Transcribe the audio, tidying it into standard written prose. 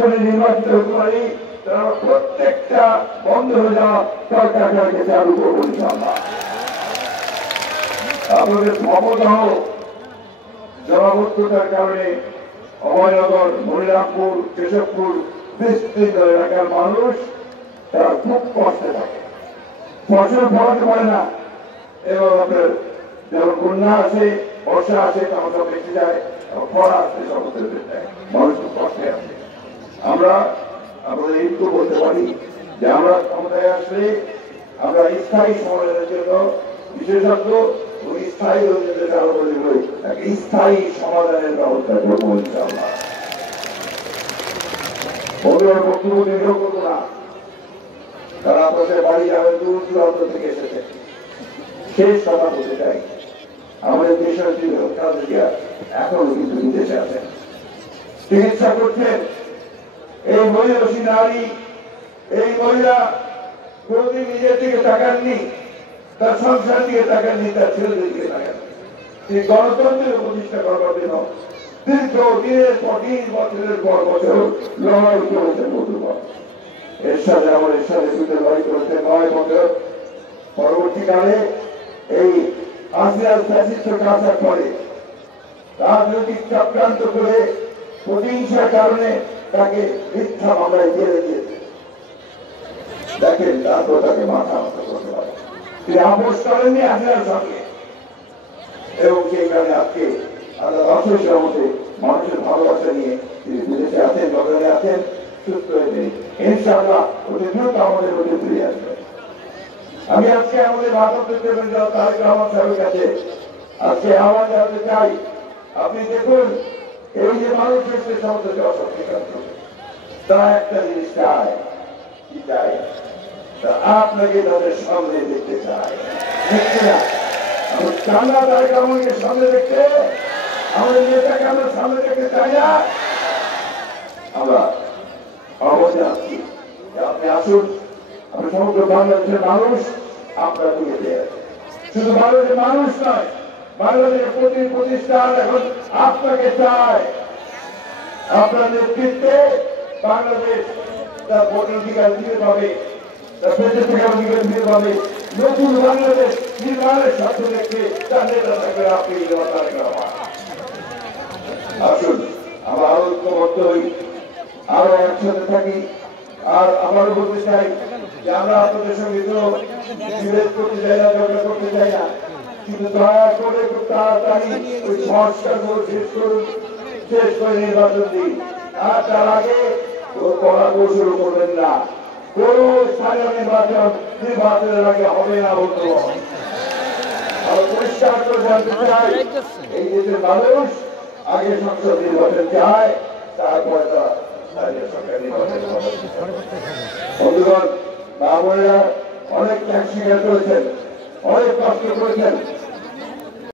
নির্বাচিত হতে পারি তারা প্রত্যেকটা বন্ধ হয়ে যাওয়া সরকারকে চালু করবো ইনশাআল্লাহ। আপনাদের ক্ষমতাহ জলাবদ্ধতার কারণে অভয়নগর, মনিরামপুর, কেশবপুর বিস্তৃত এলাকার মানুষ তারা খুব কষ্টে থাকে, ফসল ফলাতে পারে না এবং আপনার যখন বন্যা আসে, বর্ষা আসে তখন সব বেঁচে যায় এবং খরা আসে সমস্ত বেঁচে যায়, মানুষ খুব কষ্টে আছে। আমরা আমাদের এইটুকু বলতে পারি যে আমরা ক্ষমতায় আসলে আমরা স্থায়ী সমাধানের জন্য বিশেষজ্ঞ ও স্থায়ী স্থায়ী সমাধানের ব্যবস্থা করবো ইনশাআল্লাহ। বন্ধুরা বক্তব্য দীর্ঘ করবো না, তারা আপনাদের বাড়ি যাবেন, দূর দূরান্ত থেকে এসেছে। শেষ কথা বলতে চাই, আমাদের দেশের এখনো কিন্তু বিদেশে আছেন, চিকিৎসা করছেন। এই মহিষী নারী, এই মহিলা কোনদিন নিজের দিকে তাকাননি, তার সংসার দিকে তাকাননি, তার ছেলেদের দিকে তাকাননি। তিনি গণতন্ত্রের প্রতিষ্ঠা করবার জন্য দীর্ঘ দিনের পর দিন, বছরের পর বছর লড়াই করেছেন। বন্ধুগণ, এর সাথে লড়াই করেছেন 9 বছর। পরবর্তীকালে এই আসিয়ার ফ্যাসিস্ট আসার পরে রাজনৈতিক চক্রান্ত করে প্রতিহিংসার কারণে তাকে মিথ্যা মামলায় জেলে দিয়েছে। দেখেন, তারপর তাকে মাথা মতো করতে পারে, তিনি আপোষ করেননি আসিয়ার সঙ্গে, এবং সেই কারণে আজকে অসুস্থের মধ্যে মানুষের ভালোবাসা নিয়ে তিনি বিদেশে আছেন, লন্ডনে আছেন, সুস্থ হয়েছে। ইনশাআল্লাহ অতি দ্রুত আমাদের মধ্যে ফিরে আসবে। আমি আজকে আমাদের ভারতের তারেক রহমান সাহেবের কাছে আজকে আহ্বান জানাতে চাই, আপনি দেখুন এই যে মানুষ এসে সমস্ত অসৎ, তারা একটা জিনিস চায়, কি চায়, আপনাকে তাদের সামনে দেখতে চায়, দেখতে না আমরা তারেক রহমানকে সামনে দেখতে, আমাদের নেতাকে আমরা সামনে দেখতে চাই না। আমরা আহ্বান জানাচ্ছি, আপনি আসুন, আপনি সমগ্র বাংলাদেশের মানুষ আপনার দিকে দিয়ে, শুধু বাংলাদেশের মানুষ নয়, বাংলাদেশের প্রতিষ্ঠান এখন আপনাকে চায়। আপনার নেতৃত্বে বাংলাদেশ তার ভোটের অধিকার ফিরে পাবে, তার বেঁচে থাকার অধিকার ফিরে পাবে। নতুন বাংলাদেশ নির্মাণের সাথে রেখে তার নেতা থাকবে আপনি। আসুন আমরা আরো ঐক্যবদ্ধ হই, আরো একসাথে থাকি। আর আমারও বলতে চাই যে আমরা আপনাদের সঙ্গে বিভেদ করতে চাই না, ঝগড়া করতে চাই না, কিন্তু দয়া করে খুব তাড়াতাড়ি ওই সংস্কারগুলো শেষ করে নির্বাচন দিন। আর তার আগে পড়াগো শুরু করবেন না। কোন স্থানীয় নির্বাচনের আগে হবে না। বলতে পরিষ্কার করে জানতে চাই, এই দেশের মানুষ আগে সংসদ নির্বাচন চায়, তারপরে তারা স্থানীয় সরকার নির্বাচন। বন্ধুগণ, মা বোনেরা অনেক ত্যাগ স্বীকার করেছেন, অনেক কষ্ট করেছেন।